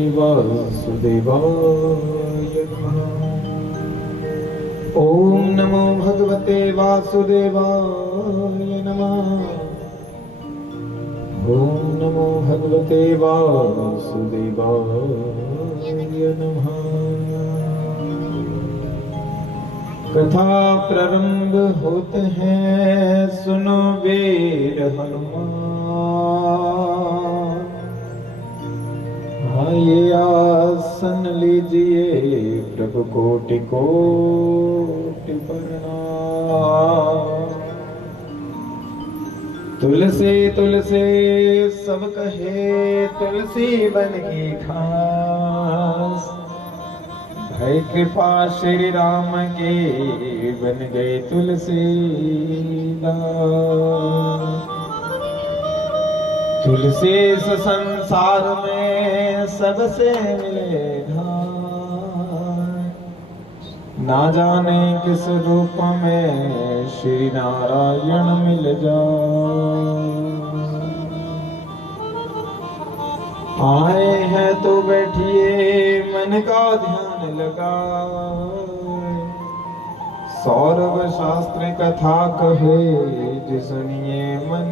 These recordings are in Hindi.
वासुदेवाय नमः। ओम नमो भगवते वासुदेवाय नमः। ओम नमो भगवते वासुदेवाय नमः। कथा प्रारंभ होते हैं, सुनो वीर हनुमान। आइए आसन लीजिए, प्रभु कोटि कोटि प्रणाम। तुलसी तुलसी सब कहे, तुलसी बन की खास। भय कृपा श्री राम की, बन गए तुलसीदास। तुलसी इस संसार में सबसे मिले धाम। ना जाने किस रूप में श्री नारायण मिल जाए। आए हैं तो बैठिए, मन का ध्यान लगाए। सौरभ शास्त्र कथा कहे, जिसनिए मन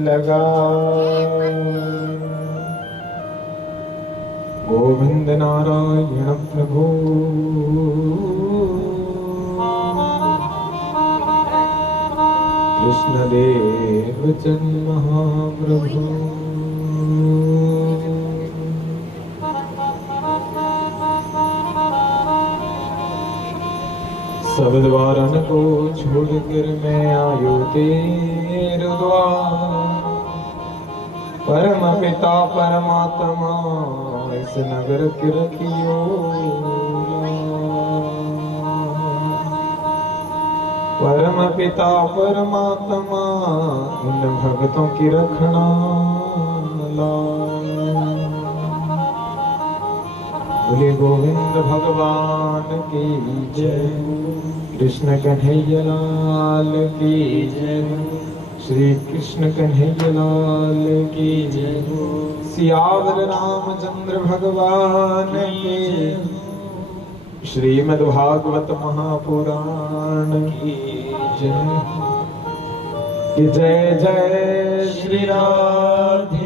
लगा। गोविंद नारायण प्रभु, कृष्ण देव चंद महाप्रभु। सब द्वारन को छोड़कर मैं आयो तेरे द्वार। परम पिता परमात्मा, इस नगर की रखियो। परम पिता परमात्मा, इन भक्तों की रखना बोले गोविंद भगवान की जय। कृष्ण कन्हैया लाल की जय। श्री कृष्ण कन्हैया लाल की जय। सियावर रामचंद्र भगवान की। श्रीमद् भागवत महापुराण की जय। जय जय श्री राधेश्याम।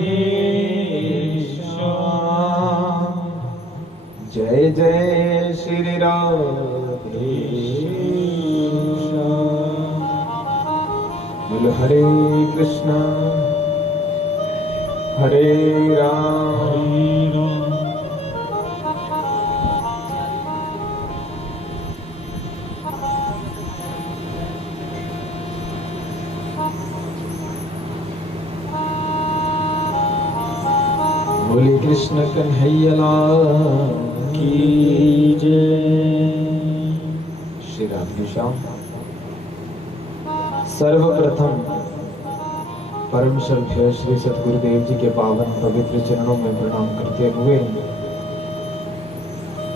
जय जय श्री राधेश्याम। बोलो हरे कृष्णा हरे राम। बोले कृष्ण कन्हैया लाल की जय। श्री राधेश्याम। सर्वप्रथम परम श्रद्धेय श्री सतगुरुदेव जी के पावन पवित्र चरणों में प्रणाम करते हुए,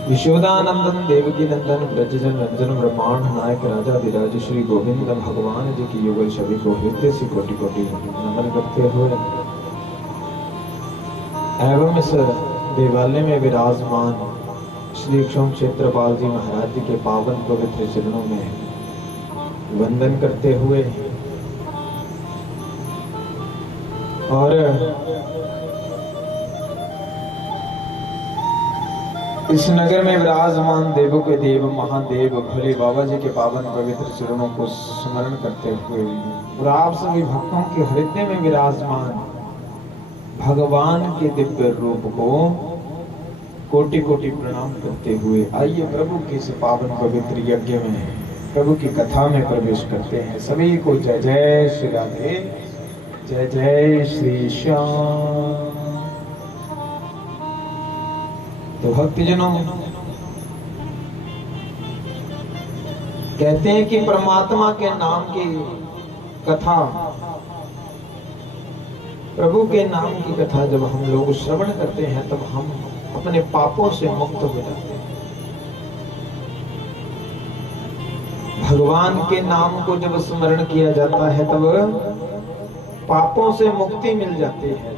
यशोदानंदन देवकी नंदन ब्रजजन रंजन ब्रह्मांड नायक राजाधिराज श्री गोविंद भगवान जी की युगल छवि को हृदय से कोटि कोटि नमन करते हुए एवं इस देवालय में विराजमान श्री क्षोम क्षेत्रपाल जी महाराज जी के पावन पवित्र चरणों में वंदन करते हुए और इस नगर में विराजमान देवों के देव महादेव भोले बाबा जी के पावन पवित्र चरणों को स्मरण करते हुए और आप सभी भक्तों के हृदय में विराजमान भगवान के दिव्य रूप को कोटि कोटि प्रणाम करते हुए आइए प्रभु के इस पावन पवित्र यज्ञ में प्रभु की कथा में प्रवेश करते हैं। सभी को जय जय श्री राधे, जय जय श्री श्याम। तो भक्तजनों, कहते हैं कि परमात्मा के नाम की कथा, प्रभु के नाम की कथा जब हम लोग श्रवण करते हैं तब हम अपने पापों से मुक्त हो जाते हैं। भगवान के नाम को जब स्मरण किया जाता है तब पापों से मुक्ति मिल जाती है।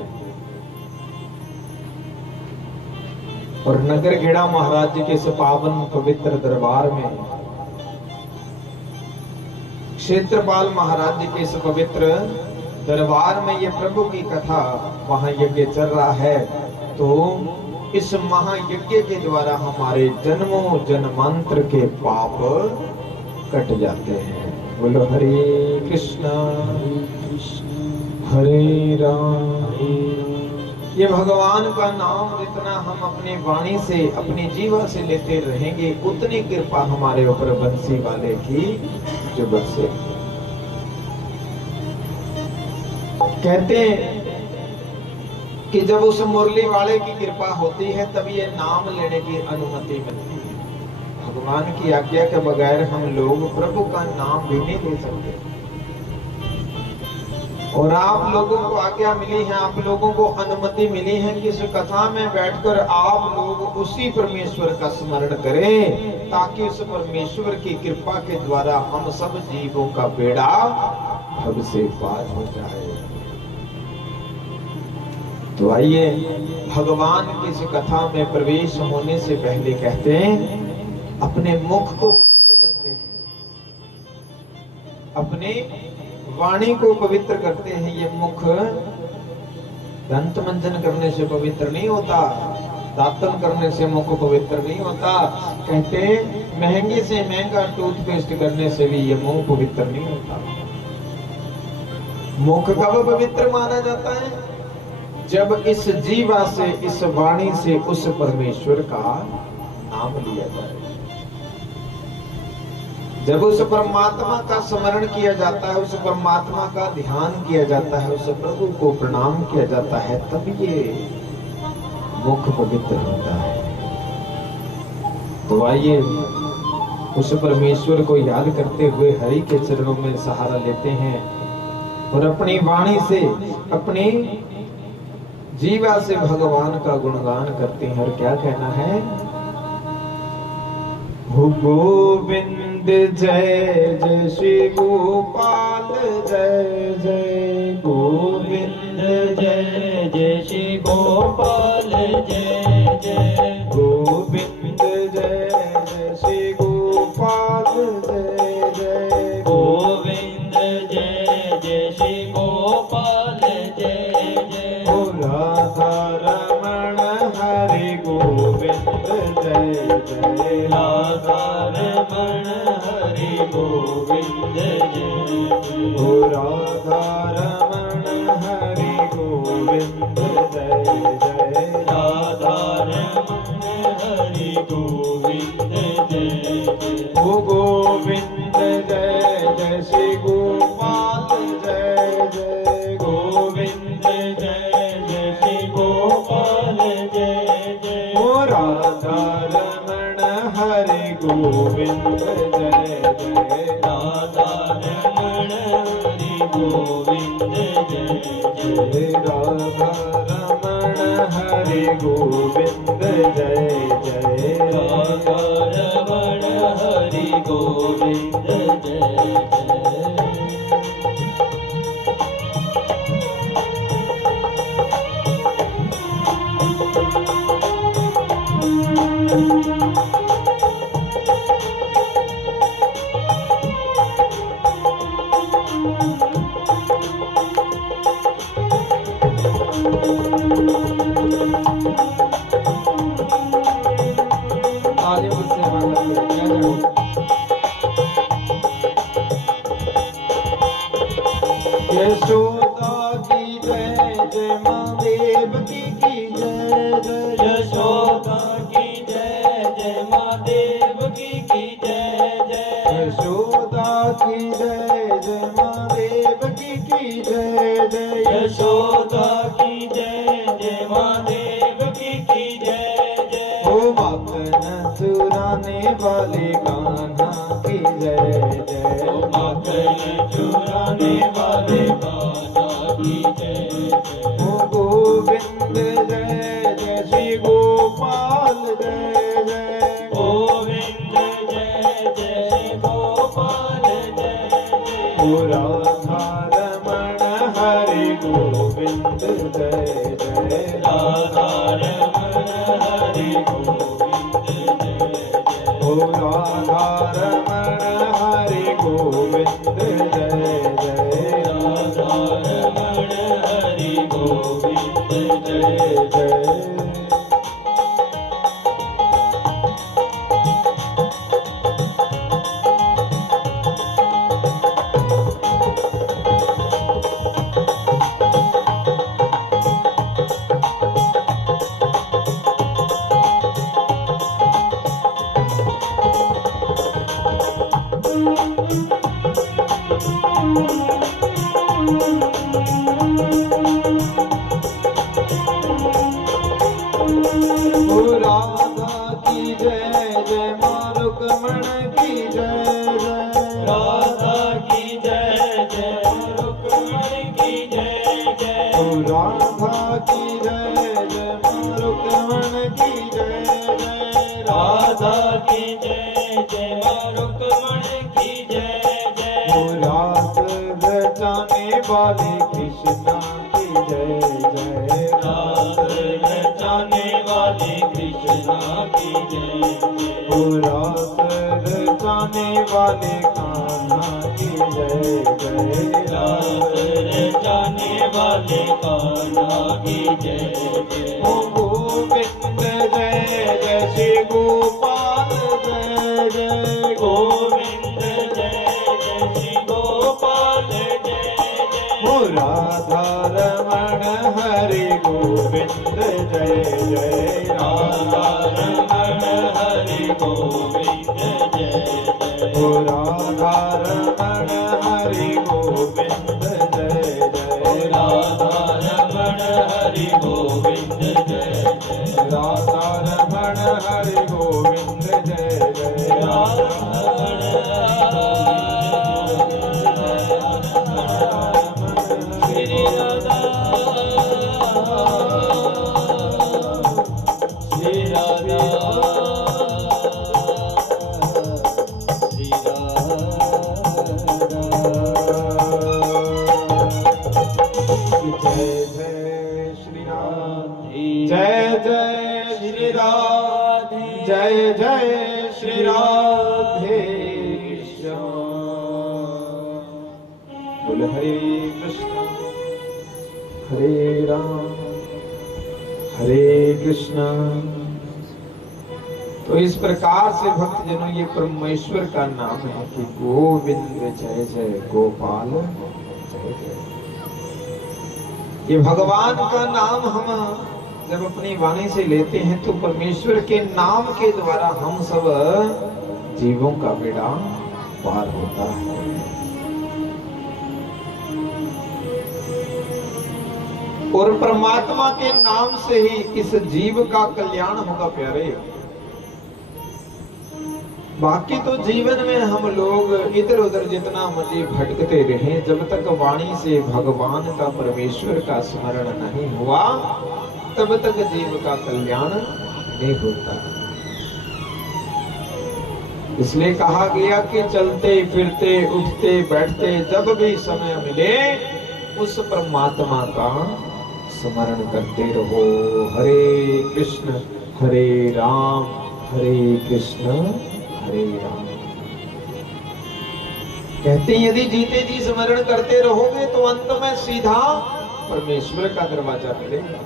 और नगर खेड़ा महाराज जी के इस पावन पवित्र दरबार में, क्षेत्रपाल महाराज जी के इस पवित्र दरबार में ये प्रभु की कथा महायज्ञ चल रहा है। तो इस महायज्ञ के द्वारा हमारे जन्मों जन्मांतर के पाप कट जाते हैं। बोलो हरे कृष्णा हरे राम। ये भगवान का नाम जितना हम अपनी वाणी से अपनी जीवा से लेते रहेंगे, उतनी कृपा हमारे ऊपर बंसी वाले की जो बरसे। कहते हैं कि जब उस मुरली वाले की कृपा होती है तब ये नाम लेने की अनुमति मिलती है। भगवान की आज्ञा के बगैर हम लोग प्रभु का नाम भी नहीं ले सकते। और आप लोगों को आज्ञा मिली है, आप लोगों को अनुमति मिली है कि इस कथा में बैठकर आप लोग उसी परमेश्वर का स्मरण करें, ताकि उस परमेश्वर की कृपा के द्वारा हम सब जीवों का बेड़ा भव से पार हो जाए। तो आइए भगवान की इस कथा में प्रवेश होने से पहले कहते हैं अपने मुख को पवित्र करते हैं, अपने वाणी को पवित्र करते हैं। ये मुख दंत मंजन करने से पवित्र नहीं होता, दातन करने से मुख पवित्र नहीं होता। कहते हैं महंगे से महंगा टूथपेस्ट करने से भी ये मुंह पवित्र नहीं होता। मुख कब पवित्र माना जाता है? जब इस जीवा से, इस वाणी से उस परमेश्वर का नाम लिया जाए, जब उस परमात्मा का स्मरण किया जाता है, उस परमात्मा का ध्यान किया जाता है, उस प्रभु को प्रणाम किया जाता है, तब ये मुख पवित्र होता है। तो आइए उस परमेश्वर को याद करते हुए हरि के चरणों में सहारा लेते हैं और अपनी वाणी से, अपनी जीवा से भगवान का गुणगान करते हैं। और क्या कहना है? हो गोविंद जय जय श्री गोपाल जय जय गोविंद जय जय श्री गोपाल जय जय गोविंद जय जय श्री गोपाल जय जय गोविंद जय जय श्री गोपाल जय जय। हो राधा रमण हरि गोविंद जय जय राधा रमण हरि गोविंद जय। हो राधा रमण हरि गोविंद जय जय राधा रमण हरि गोविंद जय जय। हो गोविंद जय जय श्री गोपाल जय जय गोविंद जय जय श्री गोपाल जय जय। हो राधा रमण हरि गोविंद जय जय राधा रमण हरि गोविंद जय जय राधा रमण हरि गोविंद जय जय राधा रमण हरि गोविंद जय जय। यशोदा की जय जय माँ देवकी की जय जय। यशोदा की जय जय माँ देवकी की जय जय। यशोदा की जय जय माँ देवकी की जय जय। यशोदा की जय जय माँ देवकी की जय जय। ओ माखन चुराने वाले कान्हा की जय जय। ओ माखन चुराने वाले कान्हा की जय जय। ओ गोविंद जय जय श्री गोपाल जय जय। गोविंद जय जय श्री गोपाल जय जय। ओ राधा रमण हरि गोविंद जय जय राधा रमण हरि गोविंद जय जय ओ राधा रमण हरि गोविंद जय जय राधा रमण हरि गोविंद जय जय। राधा की जय जय माँ रुक्मण की जय जय राधा की जय जय माँ रुक्मण की जय जय राधा की जय जय माँ रुक्मण की जय जय राधा की जय जय माँ रुक्मण की जय जय रास रचाने वाले कृष्णा की जय जय रास रचाने वाले कृष्णा की जय जय रास रचाने वाले कान्हा की जय जय रास रचाने वाले कान्हा की जय जय ओ गोविंद जय जय श्री गोपाल जय जय गोविंद जय जय श्री गोपाल जय जय ओ राधा रमण हरि गोविंद जय जय राधा रमण हरि गोविंद जय जय ओ राधा रमण हरि गोविंद जय जय राधा रमण हरि गोविंद जय जय राधा रमण हरि गोविंद जय जय राधा श्री राधा श्री राधा श्री राधा जय जय श्री राधे जय जय श्री राधे जय जय श्री राधे बोल हरे कृष्ण हरे राम हरे कृष्ण। तो इस प्रकार से भक्तजनों ये परमेश्वर का नाम है कि गोविंद जय जय गोपाल जय जय। ये भगवान का नाम हम जब अपनी वाणी से लेते हैं तो परमेश्वर के नाम के द्वारा हम सब जीवों का बेड़ा पार होता है। और परमात्मा के नाम से ही इस जीव का कल्याण होगा प्यारे। बाकी तो जीवन में हम लोग इधर उधर जितना मर्जी भटकते रहे, जब तक वाणी से भगवान का परमेश्वर का स्मरण नहीं हुआ तब तक जीव का कल्याण नहीं होता। इसलिए कहा गया कि चलते फिरते उठते बैठते जब भी समय मिले उस परमात्मा का स्मरण करते रहो। हरे कृष्ण हरे कृष्ण हरे राम। कहते हैं यदि जीते जी स्मरण करते रहोगे तो अंत में सीधा परमेश्वर का दरवाजा मिलेगा।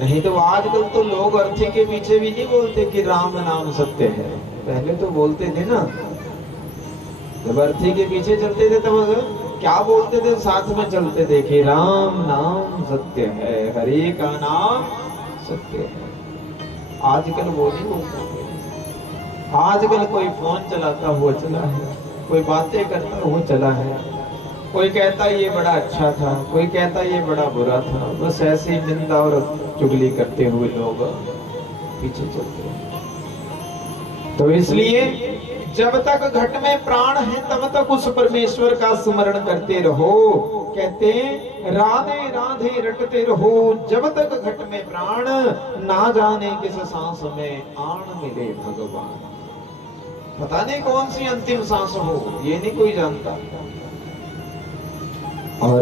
नहीं तो आजकल तो लोग अर्थी के पीछे भी नहीं बोलते कि राम नाम सत्य है। पहले तो बोलते थे ना, जब अर्थी के पीछे चलते थे तब क्या बोलते थे, साथ में चलते थे कि राम नाम सत्य है, हरि का नाम सत्य है। आजकल वो नहीं बोलते। आजकल कोई फोन चलाता हुआ चला है, कोई बातें करता हुआ चला है, कोई कहता ये बड़ा अच्छा था, कोई कहता ये बड़ा बुरा था। बस ऐसे ही निंदा और चुगली करते हुए लोग पीछे चलते हैं। तो इसलिए जब तक घट में प्राण है तब तक उस परमेश्वर का स्मरण करते रहो। कहते राधे राधे रटते रहो जब तक घट में प्राण, ना जाने किस सांस में आन मिले भगवान। पता नहीं कौन सी अंतिम सांस हो, ये नहीं कोई जानता। और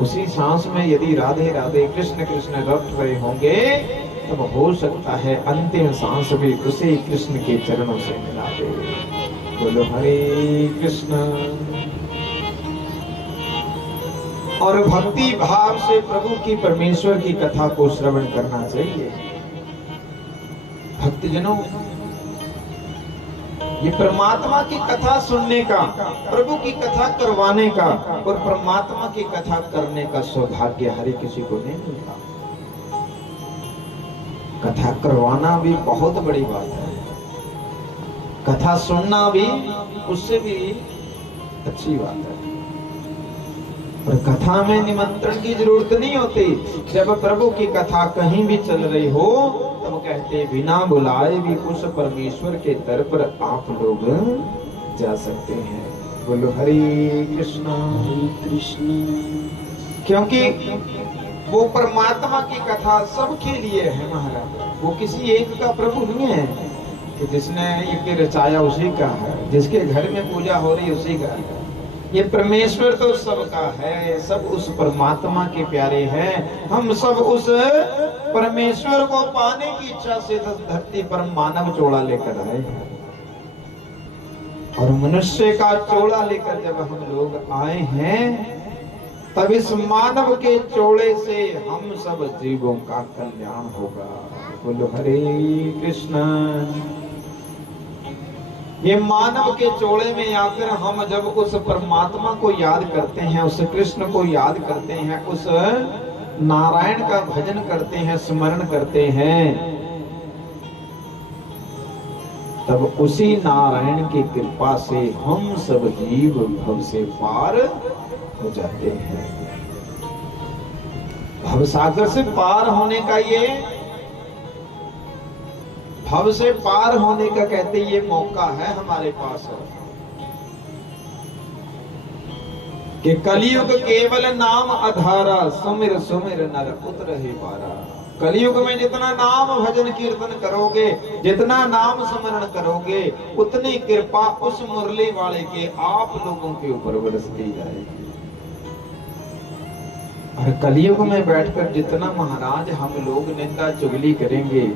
उसी सांस में यदि राधे राधे कृष्ण कृष्ण रट रहे होंगे, तब हो सकता है अंतिम सांस भी उसी कृष्ण के चरणों से मिला दे। बोलो हरे कृष्ण। और भक्ति भाव से प्रभु की परमेश्वर की कथा को श्रवण करना चाहिए। भक्तजनों, ये परमात्मा की कथा सुनने का, प्रभु की कथा करवाने का और परमात्मा की कथा करने का सौभाग्य हर किसी को नहीं मिलता। कथा करवाना भी बहुत बड़ी बात है, कथा सुनना भी उससे भी अच्छी बात है। और कथा में निमंत्रण की जरूरत नहीं होती। जब प्रभु की कथा कहीं भी चल रही हो, तब कहते बिना बुलाए भी उस परमेश्वर के दर पर आप लोग जा सकते हैं। बोलो हरे कृष्ण हरे कृष्ण। क्योंकि वो परमात्मा की कथा सबके लिए है महाराज। वो किसी एक का प्रभु नहीं है कि जिसने ये रचाया उसी का है, जिसके घर में पूजा हो रही उसी का है। ये परमेश्वर तो सबका है, सब उस परमात्मा के प्यारे हैं। हम सब उस परमेश्वर को पाने की इच्छा से धरती पर मानव चोला लेकर आए हैं। और मनुष्य का चोला लेकर जब हम लोग आए हैं, तब इस मानव के चोले से हम सब जीवों का कल्याण होगा। बोलो हरे कृष्ण। ये मानव के चोले में आकर हम जब उस परमात्मा को याद करते हैं, उस कृष्ण को याद करते हैं, उस नारायण का भजन करते हैं, स्मरण करते हैं, तब उसी नारायण की कृपा से हम सब जीव भव से पार हो जाते हैं। भव सागर से पार होने का ये, भव से पार होने का कहते ये मौका है हमारे पास कि कलयुग केवल नाम आधारा, सुमिर सुमिर नर उतरहि पारा। कलयुग में जितना नाम भजन कीर्तन करोगे, जितना नाम स्मरण करोगे, उतनी कृपा उस मुरली वाले के आप लोगों के ऊपर बरसती जाएगी। और कलयुग में बैठकर जितना महाराज हम लोग निंदा चुगली करेंगे,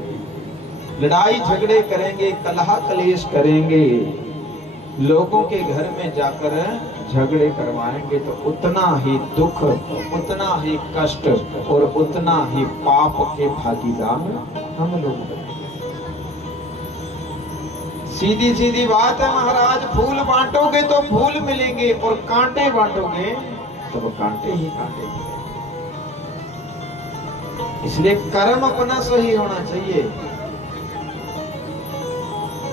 लड़ाई झगड़े करेंगे, कलह कलेश करेंगे, लोगों के घर में जाकर झगड़े करवाएंगे, तो उतना ही दुख, उतना ही कष्ट और उतना ही पाप के भागीदार हम लोग बनेंगे। सीधी सीधी बात है महाराज। फूल बांटोगे तो फूल मिलेंगे और कांटे बांटोगे तो वो कांटे ही कांटे मिलेंगे। इसलिए कर्म अपना सही होना चाहिए।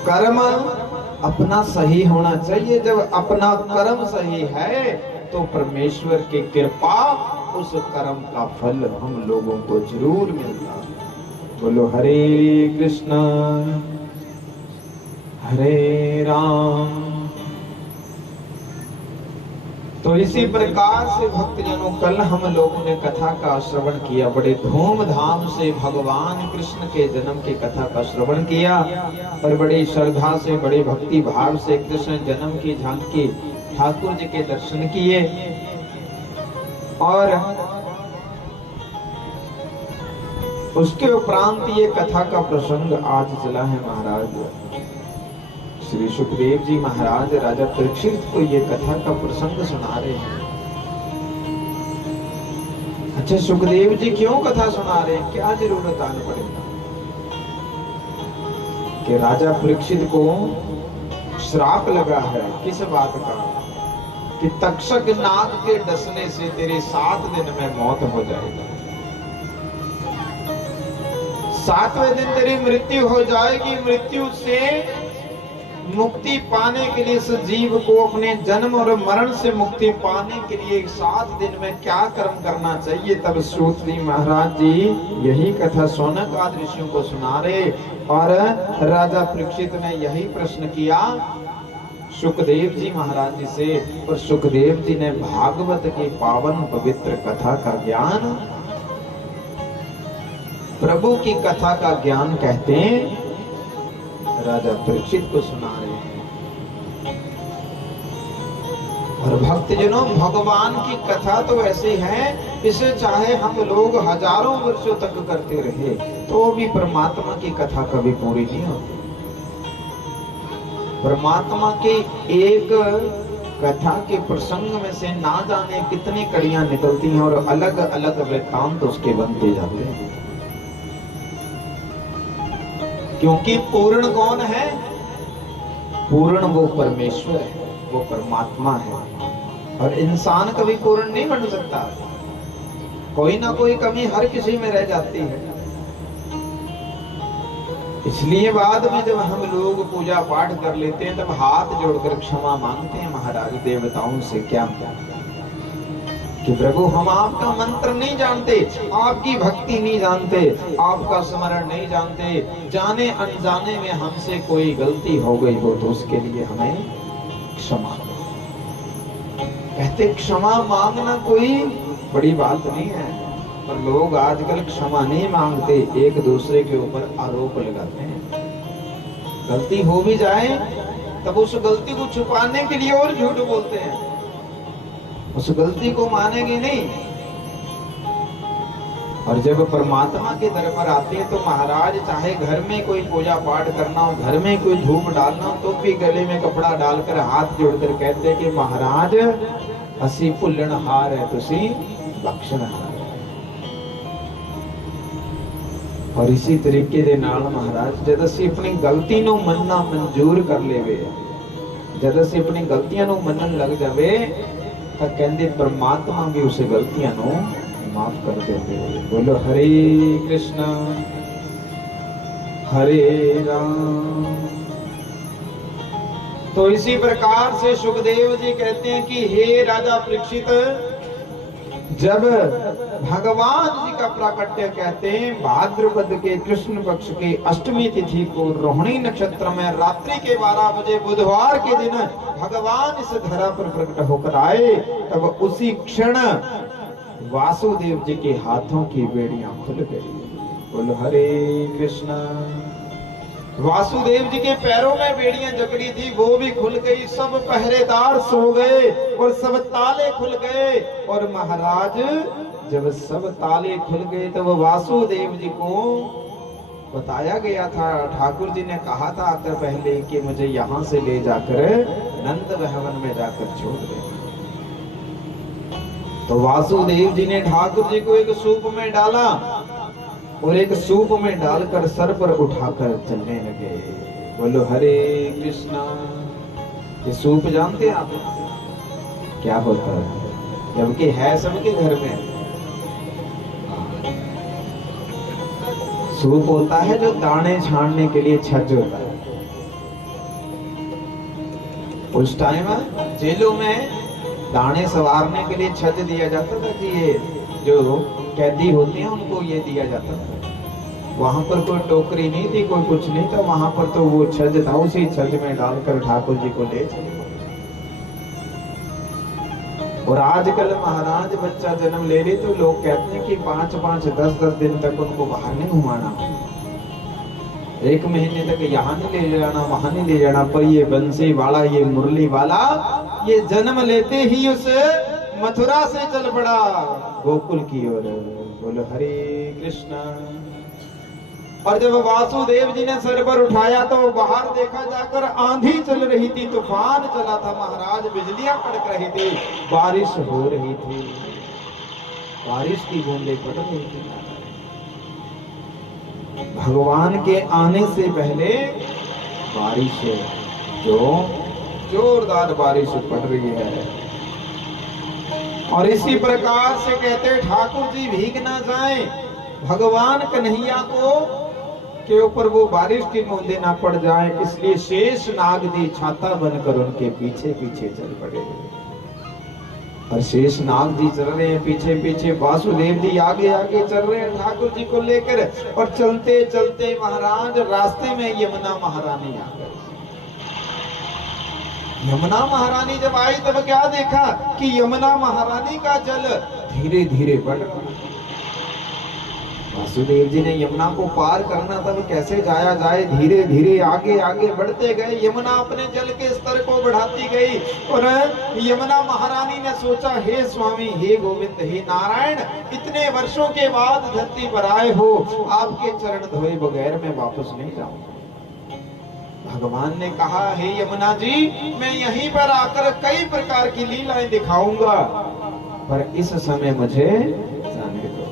कर्म अपना सही होना चाहिए। जब अपना कर्म सही है तो परमेश्वर की कृपा, उस कर्म का फल हम लोगों को जरूर मिलता है। बोलो हरे कृष्ण हरे राम। तो इसी प्रकार से भक्तजनों, कल हम लोगों ने कथा का श्रवण किया, बड़े धूमधाम से भगवान कृष्ण के जन्म की कथा का श्रवण किया और बड़ी श्रद्धा से, बड़े भक्ति भाव से कृष्ण जन्म की झांकी ठाकुर जी के दर्शन किए। और उसके उपरांत ये कथा का प्रसंग आज चला है महाराज। श्री सुखदेव जी महाराज राजा परीक्षित को ये कथा का प्रसंग सुना रहे हैं। अच्छा, सुखदेव जी क्यों कथा सुना रहे हैं? क्या जरूरत आन पड़ेगा कि राजा परीक्षित को श्राप लगा है? किस बात का? कि तक्षक नाग के डसने से तेरे 7 दिन में मौत हो जाएगी। 7वें दिन तेरी मृत्यु हो जाएगी। मृत्यु से मुक्ति पाने के लिए, इस जीव को अपने जन्म और मरण से मुक्ति पाने के लिए 7 दिन में क्या कर्म करना चाहिए? तब सूत जी महाराज जी यही कथा शौनक आदि ऋषियों को सुना रहे और राजा परीक्षित ने यही प्रश्न किया सुखदेव जी महाराज जी से। और सुखदेव जी ने भागवत की पावन पवित्र कथा का ज्ञान, प्रभु की कथा का ज्ञान कहते हैं, राजा परीक्षित को सुना रहे हैं। और भक्तजनों, भगवान की कथा तो ऐसी है, इसे चाहे हम लोग हजारों वर्षों तक करते रहे तो भी परमात्मा की कथा कभी पूरी नहीं होती। परमात्मा के एक कथा के प्रसंग में से ना जाने कितनी कड़ियां निकलती हैं और अलग अलग वृत्तांत उसके बनते जाते हैं। क्योंकि पूर्ण कौन है? पूर्ण वो परमेश्वर है, वो परमात्मा है। और इंसान कभी पूर्ण नहीं बन सकता, कोई ना कोई कमी हर किसी में रह जाती है। इसलिए बाद में जब हम लोग पूजा पाठ कर लेते हैं तब हाथ जोड़कर क्षमा मांगते हैं महाराज देवताओं से। क्या कि प्रभु, हम आपका मंत्र नहीं जानते, आपकी भक्ति नहीं जानते, आपका स्मरण नहीं जानते, जाने अनजाने में हमसे कोई गलती हो गई हो तो उसके लिए हमें क्षमा। कहते क्षमा मांगना कोई बड़ी बात नहीं है, पर लोग आजकल क्षमा नहीं मांगते, एक दूसरे के ऊपर आरोप लगाते हैं। गलती हो भी जाए तब उस गलती को छुपाने के लिए और झूठ बोलते हैं, उस गलती को मानेंगे नहीं। और जब परमात्मा के दर पर आते हैं तो महाराज चाहे घर में कोई पूजा पाठ करना हो, घर में कोई धूप डालना हो, तो भी गले में कपड़ा डालकर हाथ जोड़कर कहते हैं कि महाराज असी भुल्लनहार है, तुसी बख्शनहार। और इसी तरीके दे नाल महाराज जद असी अपनी गलती नूं मनना मंजूर कर लेवे, जद असी अपनी गलतियां नूं मनन लग जावे तो कहंदे परमात्मा भी उस गलतियां नूं माफ कर देते। बोलो हरे कृष्णा हरे राम। तो इसी प्रकार से सुखदेव जी कहते हैं कि हे राजा परीक्षित, जब भगवान जी का प्राकट्य कहते हैं भाद्रपद के कृष्ण पक्ष के अष्टमी तिथि को रोहिणी नक्षत्र में रात्रि के 12 बजे बुधवार के दिन भगवान इस धरा पर प्रकट होकर आए, तब उसी क्षण वासुदेव जी के हाथों की बेड़ियां खुल गई। बोलो हरे कृष्णा। वासुदेव जी के पैरों में बेड़ियां जकड़ी थी, वो भी खुल गई, सब पहरेदार सो गए और सब ताले खुल गए। और महाराज जब सब ताले खुल गए तब वासुदेव जी को बताया गया था, ठाकुर जी ने कहा था आकर पहले कि मुझे यहाँ से ले जाकर नंद भवन में जाकर छोड़ दे। तो वासुदेव जी ने ठाकुर जी को एक सूप में डाला और एक सूप में डालकर सर पर उठाकर चलने लगे। बोलो हरे कृष्णा। ये सूप जानते हैं आप क्या होता है? जबकि है सबके घर में। सूप होता है जो दाने छानने के लिए छज होता है। उस टाइम जेलों में दाने सवारने के लिए छज दिया जाता था कि ये जो कैदी होते हैं उनको ये दिया जाता था। वहां पर कोई टोकरी नहीं थी, कोई कुछ नहीं था, वहां पर तो वो छज था, उसी छज में डालकर ठाकुर जी को ले चले। और आजकल महाराज बच्चा जन्म ले ले तो लोग कहते हैं कि 5-5, 10-10 दिन तक उनको बाहर नहीं घुमाना, 1 महीने तक यहाँ नहीं ले जाना, वहां नहीं ले जाना। पर ये बंसी वाला, ये मुरली वाला, ये जन्म लेते ही उस मथुरा से चल पड़ा गोकुल की ओर। बोलो हरे कृष्णा। और जब वासुदेव जी ने सर पर उठाया तो बाहर देखा जाकर आंधी चल रही थी, तूफान चला था महाराज, बिजलियां कड़क रही थी, बारिश हो रही थी, बारिश की बूंदें पड़ रही थी। भगवान के आने से पहले बारिश है, जो जोरदार बारिश पड़ रही है। और इसी प्रकार से कहते ठाकुर जी भीग ना जाएं, भगवान कन्हैया को के ऊपर वो बारिश की बूंदें ना पड़ जाएं, इसलिए शेष नाग जी छाता बनकर उनके पीछे पीछे चल पड़े। और शेष नाग जी चल रहे हैं पीछे पीछे, वासुदेव जी आगे आगे चल रहे हैं ठाकुर जी को लेकर। और चलते चलते महाराज रास्ते में यमुना महारानी आ गई। यमुना महारानी जब आई तब क्या देखा कि यमुना महारानी का जल धीरे धीरे बढ़ रहा। वासुदेव जी ने यमुना को पार करना तब कैसे जाया जाए, धीरे धीरे आगे आगे बढ़ते गए। यमुना अपने जल के स्तर को बढ़ाती गई और यमुना महारानी ने सोचा, हे स्वामी, हे गोविंद, हे नारायण, इतने वर्षों के बाद धरती पर आए हो, आपके चरण धोए बगैर मैं वापस नहीं जाऊंगा। भगवान ने कहा, हे यमुना जी, मैं यहीं पर आकर कई प्रकार की लीलाएं दिखाऊंगा, पर इस समय मुझे जाने दो।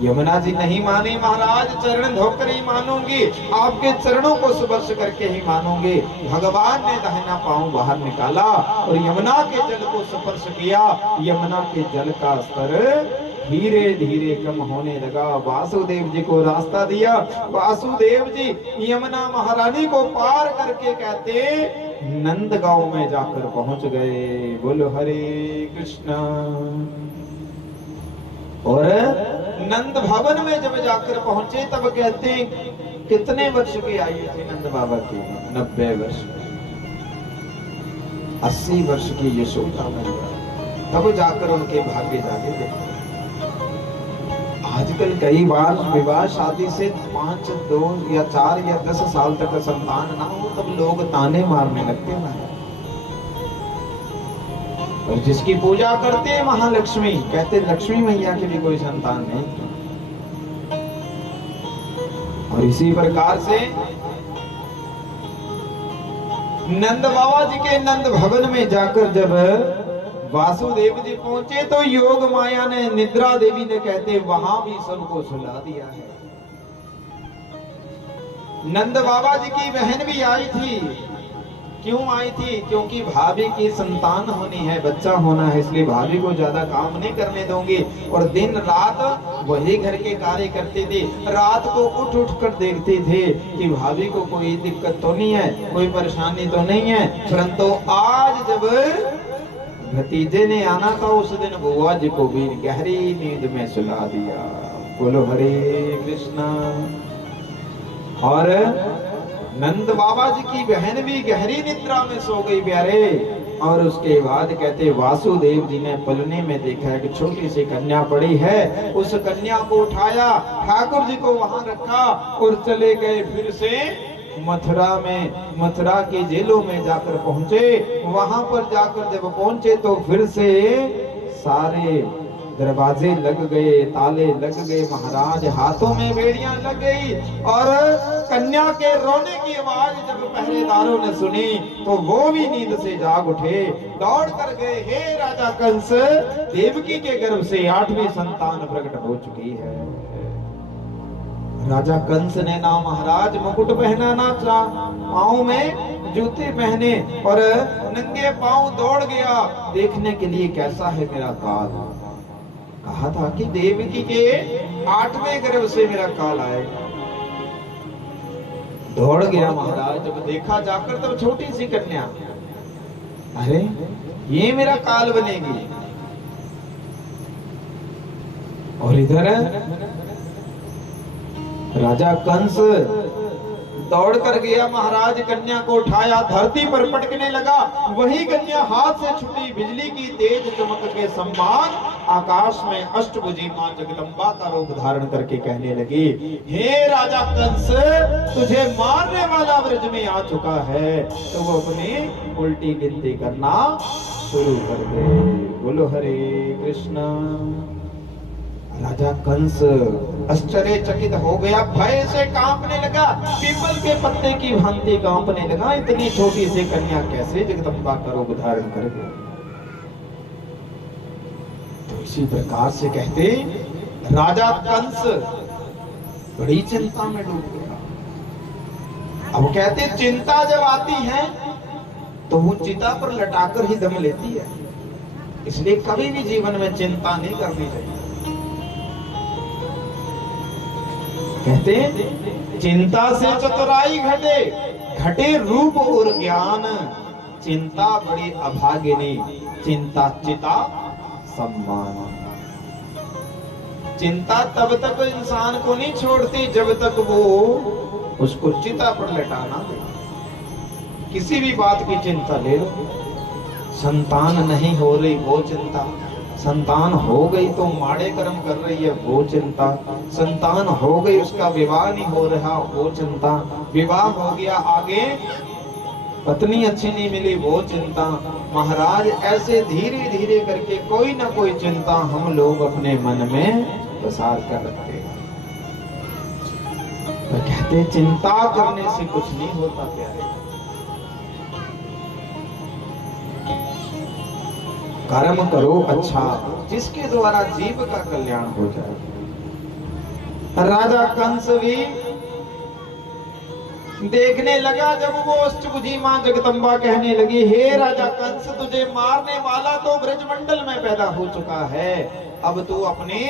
यमुना जी नहीं माने, महाराज चरण धोकर ही मानूंगी, आपके चरणों को स्पर्श करके ही मानूंगी। भगवान ने दाहिना पांव बाहर निकाला और यमुना के जल को स्पर्श किया। यमुना के जल का स्तर धीरे धीरे कम होने लगा। वासुदेव जी को रास्ता दिया। वासुदेव जी यमुना महारानी को पार करके कहते नंदगांव में जाकर पहुंच गए। बोलो हरे कृष्णा। और नंद भवन में जब जाकर पहुंचे तब कहते कितने वर्ष की आयु थी नंद बाबा की? 90 वर्ष। 80 वर्ष की यशोदा मैया। तब जाकर उनके भाग्य जागे थे। आजकल कई बार विवाह शादी से 5, 2 या 4 या 10 साल तक संतान ना हो तब लोग ताने मारने लगते हैं। और जिसकी पूजा करते हैं महालक्ष्मी, कहते लक्ष्मी मैया की भी कोई संतान नहीं। और इसी प्रकार से नंद बाबा जी के नंद भवन में जाकर जब वासुदेव जी पहुंचे तो योग माया ने, निद्रा देवी ने कहते वहां भी सबको सुला दिया है। नंद बाबा जी की बहन भी आई थी। क्यों आई थी? क्योंकि भाभी की संतान होनी है, बच्चा होना है, इसलिए भाभी को ज्यादा काम नहीं करने दूंगी। और दिन रात वही घर के कार्य करते थे। रात को उठ उठ कर देखते थे कि भाभी को कोई दिक्कत तो नहीं है, कोई परेशानी तो नहीं है। परंतु आज जब भतीजे ने आना था उस दिन बुआ जी को भी गहरी नींद में सुला दिया। बोलो हरे कृष्णा। और नंद बाबा जी की बहन भी गहरी निद्रा में सो गई प्यारे। और उसके बाद कहते वासुदेव जी ने पलने में देखा है कि छोटी सी कन्या पड़ी है। उस कन्या को उठाया, ठाकुर जी को वहां रखा और चले गए फिर से मथुरा में। मथुरा के जेलों में जाकर पहुंचे। वहां पर जाकर जब पहुंचे तो फिर से सारे दरवाजे लग गए, ताले लग गए महाराज, हाथों में बेड़ियां लग गई। और कन्या के रोने की आवाज जब पहरेदारों ने सुनी तो वो भी नींद से जाग उठे, दौड़ कर गए, हे राजा कंस, देवकी के गर्भ से 8वीं संतान प्रकट हो चुकी है। राजा कंस ने ना महाराज मुकुट पहना, ना पांव में जूते पहने और नंगे पांव दौड़ गया देखने के लिए कैसा है मेरा काल। कहा था कि देवकी के 8वें गर्भ से मेरा काल आएगा। दौड़ गया महाराज, जब देखा जाकर तब छोटी सी कन्या, अरे ये मेरा काल बनेगी। और इधर राजा कंस दौड़ कर गया महाराज, कन्या को उठाया, धरती पर पटकने लगा। वही कन्या हाथ से छूटी, बिजली की तेज चमक के समान आकाश में अष्टभुजी मां जगदम्बा का रूप धारण करके कहने लगी, हे राजा कंस, तुझे मारने वाला ब्रज में आ चुका है, तो वो अपनी उल्टी गिनती करना शुरू कर दे। बोलो हरे कृष्णा। राजा कंस आश्चर्यचकित हो गया, भय से कांपने लगा, पीपल के पत्ते की भांति कांपने लगा। इतनी छोटी सी कन्या कैसे जगदम्बा का रूप धारण कर गई? तो इसी प्रकार से कहते राजा कंस बड़ी चिंता में डूब गया। अब कहते चिंता जब आती है तो वो चिता पर लटाकर ही दम लेती है। इसलिए कभी भी जीवन में चिंता नहीं करनी चाहिए। कहते चिंता से चतुराई घटे, घटे रूप और ज्ञान, चिंता बड़ी अभागिनी, चिंता चिता सम्मान। चिंता तब तक इंसान को नहीं छोड़ती जब तक वो उसको चिता पर लटाना दे। किसी भी बात की चिंता ले लो, संतान नहीं हो रही वो चिंता, संतान हो गई तो माड़े कर्म कर रही है वो चिंता, संतान हो गई उसका विवाह नहीं हो रहा वो चिंता, विवाह हो गया आगे पत्नी अच्छी नहीं मिली वो चिंता। महाराज ऐसे धीरे धीरे करके कोई ना कोई चिंता हम लोग अपने मन में प्रसार कर रखते हैं। तो कहते चिंता करने से कुछ नहीं होता प्यारे, कर्म करो अच्छा जिसके द्वारा जीव का कल्याण हो जाए। राजा कंस भी देखने लगा जब वो अष्टभुजी मां जगदम्बा कहने लगी, हे राजा कंस तुझे मारने वाला तो ब्रजमंडल में पैदा हो चुका है, अब तू अपने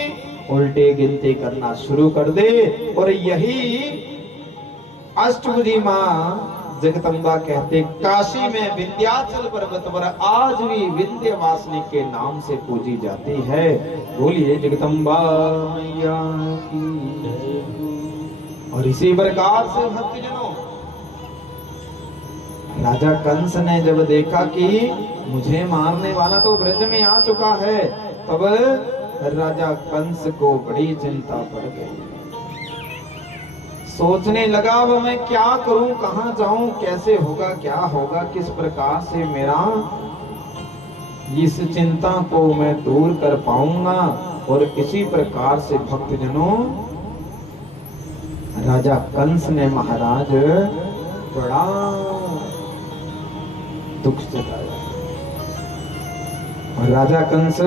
उल्टे गिनती करना शुरू कर दे। और यही अष्टभुजी मां जगदम्बा कहते काशी में विंध्याचल पर्वत पर आज भी विंध्यवासिनी के नाम से पूजी जाती है। बोलिए जगदम्बा मैया की। और इसी प्रकार से भक्तजनों राजा कंस ने जब देखा कि मुझे मारने वाला तो ब्रज में आ चुका है, तब राजा कंस को बड़ी चिंता पड़ गई। सोचने लगा अब मैं क्या करूं, कहां जाऊं, कैसे होगा, क्या होगा, किस प्रकार से मेरा इस चिंता को मैं दूर कर पाऊंगा। और इसी प्रकार से भक्तजनों राजा कंस ने महाराज बड़ा दुख जताया। और राजा कंस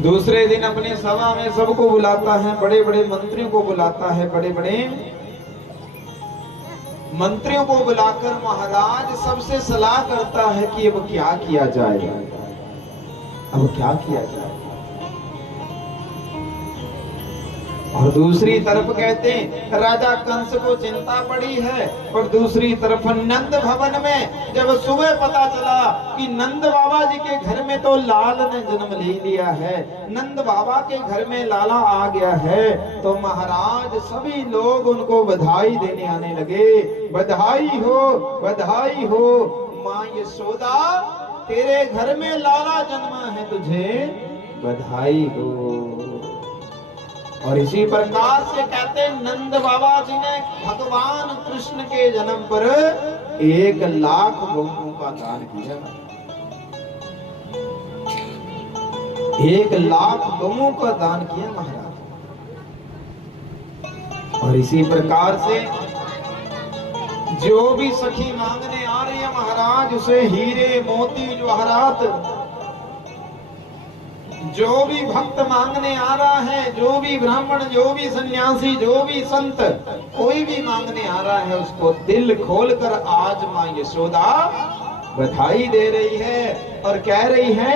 दूसरे दिन अपनी सभा में सबको बुलाता है, बड़े बड़े मंत्रियों को बुलाता है, बड़े बड़े मंत्रियों को बुलाकर महाराज सबसे सलाह करता है कि अब क्या किया जाए, अब क्या किया जाए। और दूसरी तरफ कहते हैं राजा कंस को चिंता पड़ी है, और दूसरी तरफ नंद भवन में जब सुबह पता चला कि नंद बाबा जी के घर में तो लाल ने जन्म ले लिया है, नंद बाबा के घर में लाला आ गया है, तो महाराज सभी लोग उनको बधाई देने आने लगे। बधाई हो माँ यशोदा, तेरे घर में लाला जन्मा है, तुझे बधाई हो। और इसी प्रकार से कहते नंद बाबा जी ने भगवान कृष्ण के जन्म पर 1,00,000 गौओं का दान किया, 1,00,000 गौओं का दान किया महाराज। और इसी प्रकार से जो भी सखी मांगने आ रही है महाराज, उसे हीरे मोती जवाहरात, जो भी भक्त मांगने आ रहा है, जो भी ब्राह्मण, जो भी सन्यासी, जो भी संत, कोई भी मांगने आ रहा है, उसको दिल खोलकर आज माँ यशोदा बधाई दे रही है और कह रही है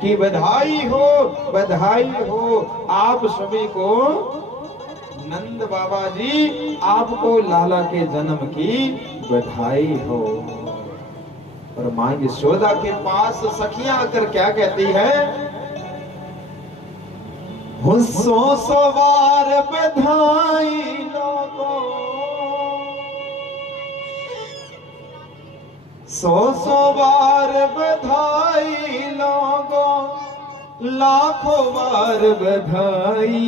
कि बधाई हो, आप सभी को, नंद बाबा जी आपको लाला के जन्म की बधाई हो। और माँ यशोदा के पास सखियां आकर क्या कहती है, 100 बार बधाई लोगों, 100 बार बधाई लोगों, लाखों बार बधाई।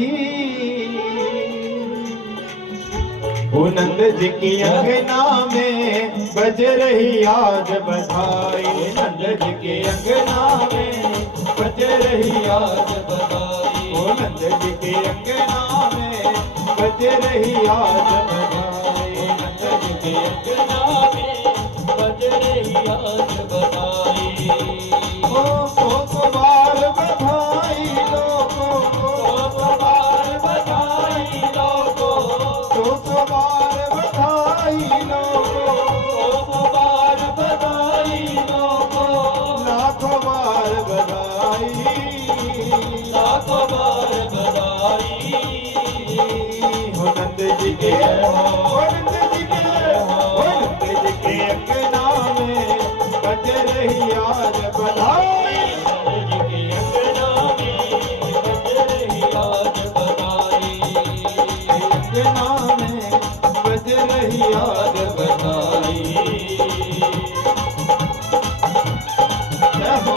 नंद जी की अंगना में बज रही आज बधाई, नंद जी की अंगना में बज रही आज बधाई, नंद जी की अंगना में बज रही आज बधाई, नंद जी की अंगना में बज रही आज बधाई। 100 बार बधाई लोगों को, 100 बार बधाई लोगों, 100 बार बधाई लोगों, 100 बार बधाई लोगों, लाखों बार बधाई, लाखों बार बधाई। हो नंद जी के, हो नंद जी के, हो नंद जी के अंगना में बज रही आज बधाई, नंद जी के अंगना में बज रही आज बधाई, अंगना में बज रही आज बधाई। जय हो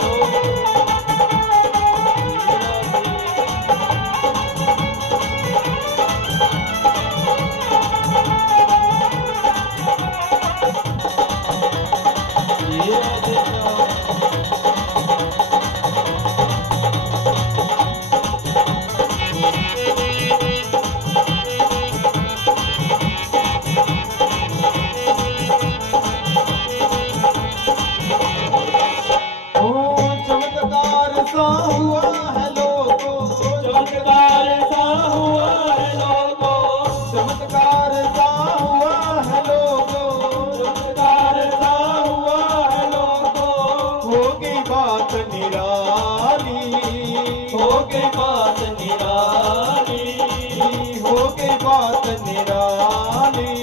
बात निराली,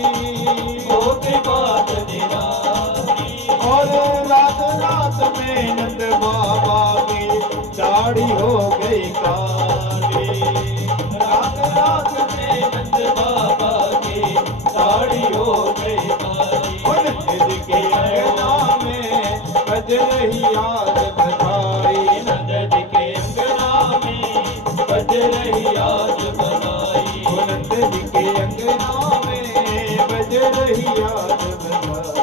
होगी बात निराली। और रात रात में नंद बाबा की दाढ़ी हो गई काली, रात रात में नंद बाबा की दाढ़ी हो गई काली। नंद के अंगना में बज रही याद बधाई, नंद के अंगना में बज रही आज बधाई। नंद के अंगना में बज रही याद बधाई।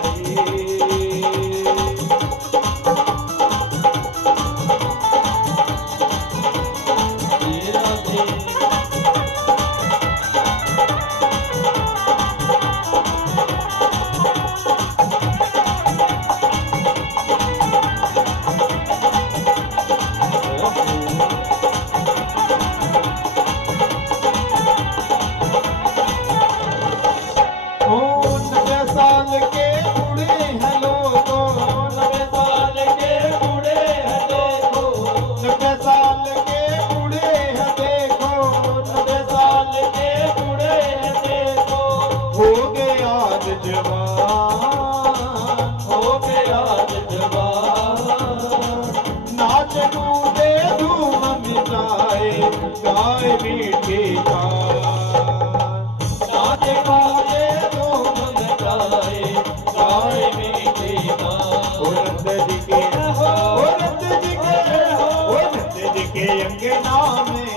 साल के बूढ़े हैं लोगों, 90 साल के बूढ़े हैं देखो, 90 साल के बूढ़े हैं देखो, 90 साल के बूढ़े हैं देखो। हो गए आज जवान, हो गए आज जवान। नाच कूदे धूम मिटाए गाए मीठी गान, नाच गाए धूम मचाए गाए मीठी गान। ओ नंद जी के, ओ नंद जी के, ओ नंद जी के अंगना में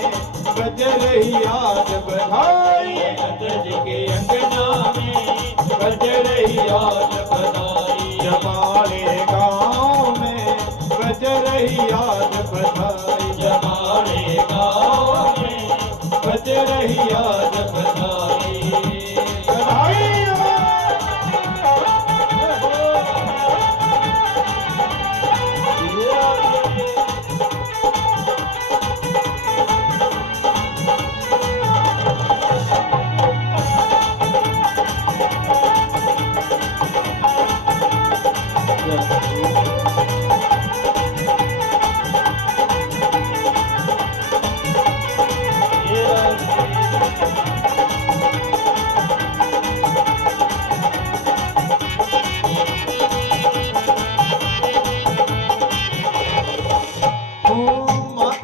बज रही आज बधाई, नंद जी के अंगना में बज रही आज बधाई। जमाले गाँव में बज रही आज बधाई, जमाने गाँव में बज रही आज बधाई। बधाई हो।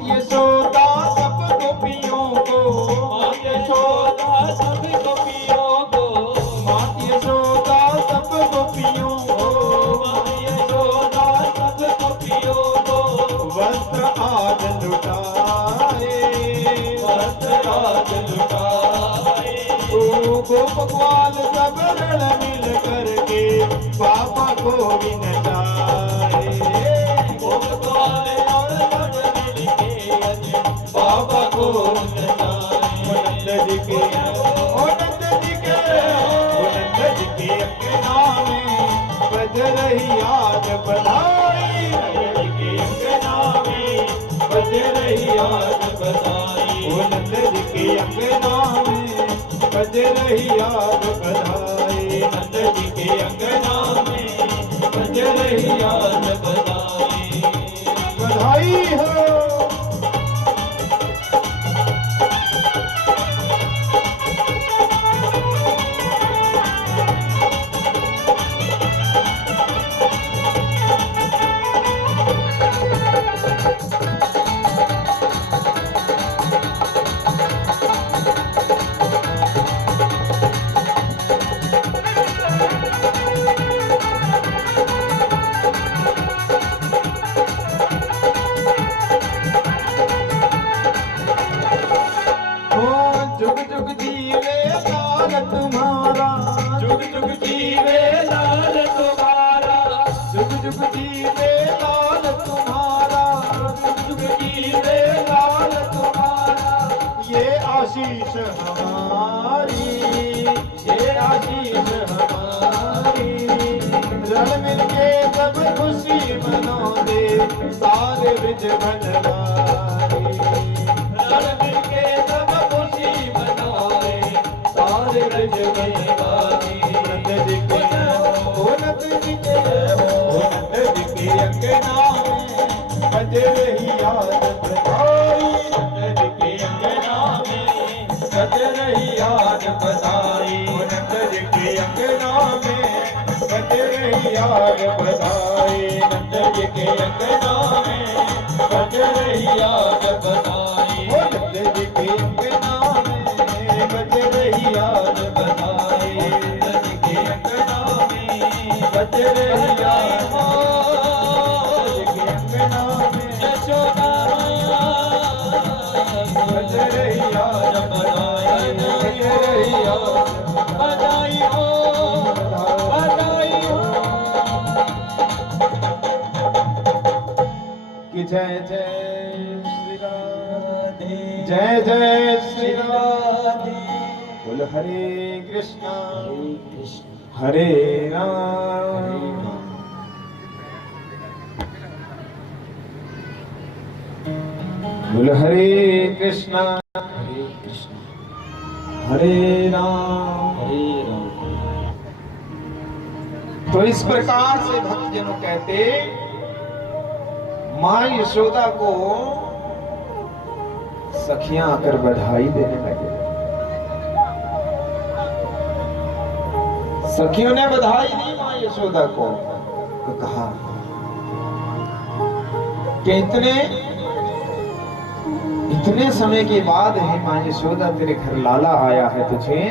यशोदा सब गोपियों को, मात यशोदा सब गोपियों को, मात यशोदा सब गोपियों को, मात यशोदा सब गोपियों को। वस्त्र आज लुटाए, वस्त्र आज लुटाए। ओ गोपवाल सब रण मिल करके बाबा को भी नचाए, गोपाल और रण मिलके अज बाबा को नचाए। नंद जी के, ओ नंद जी के, ओ नंद जी के अंगना में बज रही आज बधाई, नंद के अंगना में बज रही आज बधाई। ओ नंद जी के अंगना में बज रही आज बधाई, नंद जी के अंगना में बज रही आज बधाई। बधाई हो। जुग जुग जीवे लाल तुम्हारा, जुग जुग जीवे लाल तुम्हारा, जुग जुग जीवे लाल तुम्हारा, जुग जुग जीवे लाल तुम्हारा। ये आशीष हमारी, ये आशीष हमारी। रल मिल के सब खुशी मनाते सारे ब्रज बनवारी, रल मिल के सब खुशी मनाए सारे ब्रज बनवारी। नंद जी के, ओ नंद जी के, ओ नंद जी के अंगना में बज रही याद बधाई, नंद के अंगना में बज रही याद बधाई, नंद जी के अंगना में बज रही याद बधाई, नंद जी के अंगना में बज रही याद बधाई, नंद जी के अंगना में बज रही याद बधाई, नंद जी के अंगना में बज रही याद यशोदा बज रही याद बधाई, बज रही याद बधाई हो, बधाई हो। कि जय जय श्री राधे, जय जय श्री राधे। बोल हरे कृष्णा हरे राम बोल हरे कृष्णा हरे राम। तो इस प्रकार से भक्तजनों कहते मां यशोदा को सखियां आकर बधाई देने लगे। सखियों ने बधाई दी मां यशोदा को, तो कहा कि इतने समय के बाद है मां यशोदा तेरे घर लाला आया है, तुझे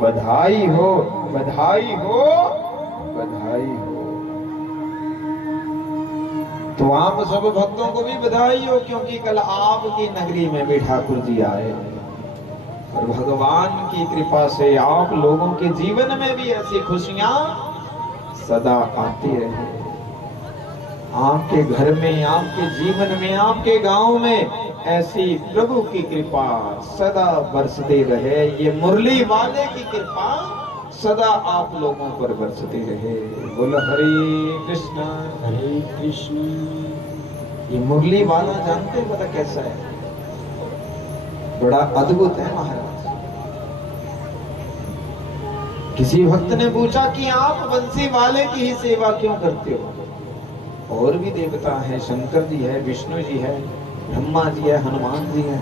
बधाई हो, बधाई हो, बधाई हो। तो आप सब भक्तों को भी बधाई हो, क्योंकि कल आपकी नगरी में भी ठाकुर जी आए और भगवान की कृपा से आप लोगों के जीवन में भी ऐसी खुशियां सदा आती रहे। आपके घर में, आपके जीवन में, आपके गांव में ऐसी प्रभु की कृपा सदा बरसती रहे। ये मुरली वाले की कृपा सदा आप लोगों पर बरसती रहे। बोलो हरे कृष्णा हरे कृष्ण। ये मुरली वाला जानते पता कैसा है? बड़ा अद्भुत है महाराज। किसी भक्त ने पूछा कि आप बंसी वाले की ही सेवा क्यों करते हो? और भी देवता है, शंकर जी है, विष्णु जी है, ब्रह्मा जी है, हनुमान जी है,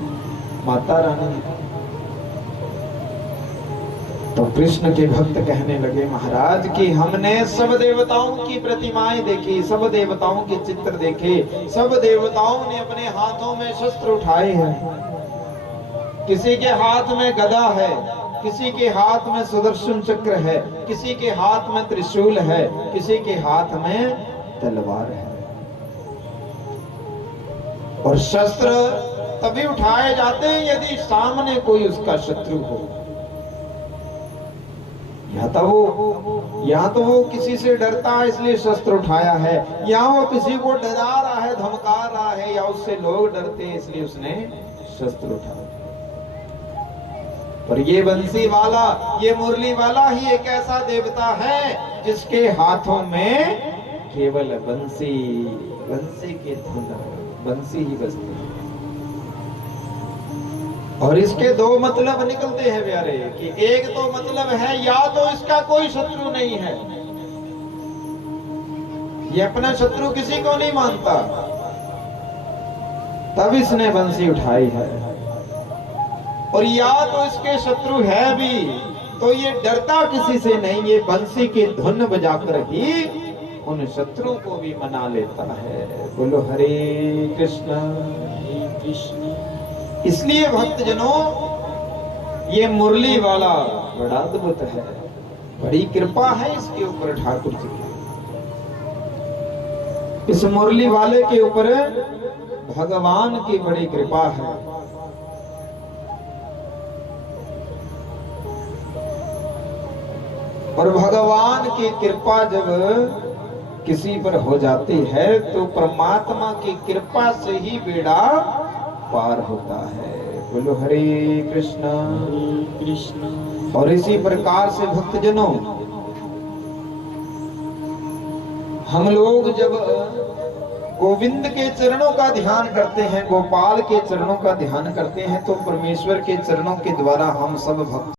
माता रानी है। तो कृष्ण के भक्त कहने लगे महाराज कि हमने सब देवताओं की प्रतिमाएं देखी, सब देवताओं के चित्र देखे, सब देवताओं ने अपने हाथों में शस्त्र उठाए हैं। किसी के हाथ में गदा है, किसी के हाथ में सुदर्शन चक्र है, किसी के हाथ में त्रिशूल है, किसी के हाथ में तलवार है। और शस्त्र तभी उठाए जाते हैं यदि सामने कोई उसका शत्रु हो। या तो वो किसी से डरता है इसलिए शस्त्र उठाया है, या वो किसी को डरा रहा है, धमका रहा है, या उससे लोग डरते हैं इसलिए उसने शस्त्र उठाया। और ये बंसी वाला, ये मुरली वाला ही एक ऐसा देवता है जिसके हाथों में केवल बंसी, बंसी की धुन, बंसी ही बजती है। और इसके दो मतलब निकलते हैं प्यारे, कि एक तो मतलब है या तो इसका कोई शत्रु नहीं है, ये अपना शत्रु किसी को नहीं मानता, तब इसने बंसी उठाई है। और या तो इसके शत्रु है भी तो ये डरता किसी से नहीं, ये बंसी की धुन बजाकर ही उन शत्रुओं को भी मना लेता है। बोलो हरे कृष्णा हरे कृष्ण। इसलिए भक्तजनों ये मुरली वाला बड़ा अद्भुत है, बड़ी कृपा है इसके ऊपर ठाकुर जी की। इस मुरली वाले के ऊपर भगवान की बड़ी कृपा है। और भगवान की कृपा जब किसी पर हो जाती है तो परमात्मा की कृपा से ही बेड़ा पार होता है। बोलो हरे कृष्णा कृष्ण। और इसी प्रकार से भक्तजनों हम लोग जब गोविंद के चरणों का ध्यान करते हैं, गोपाल के चरणों का ध्यान करते हैं, तो परमेश्वर के चरणों के द्वारा हम सब भक्त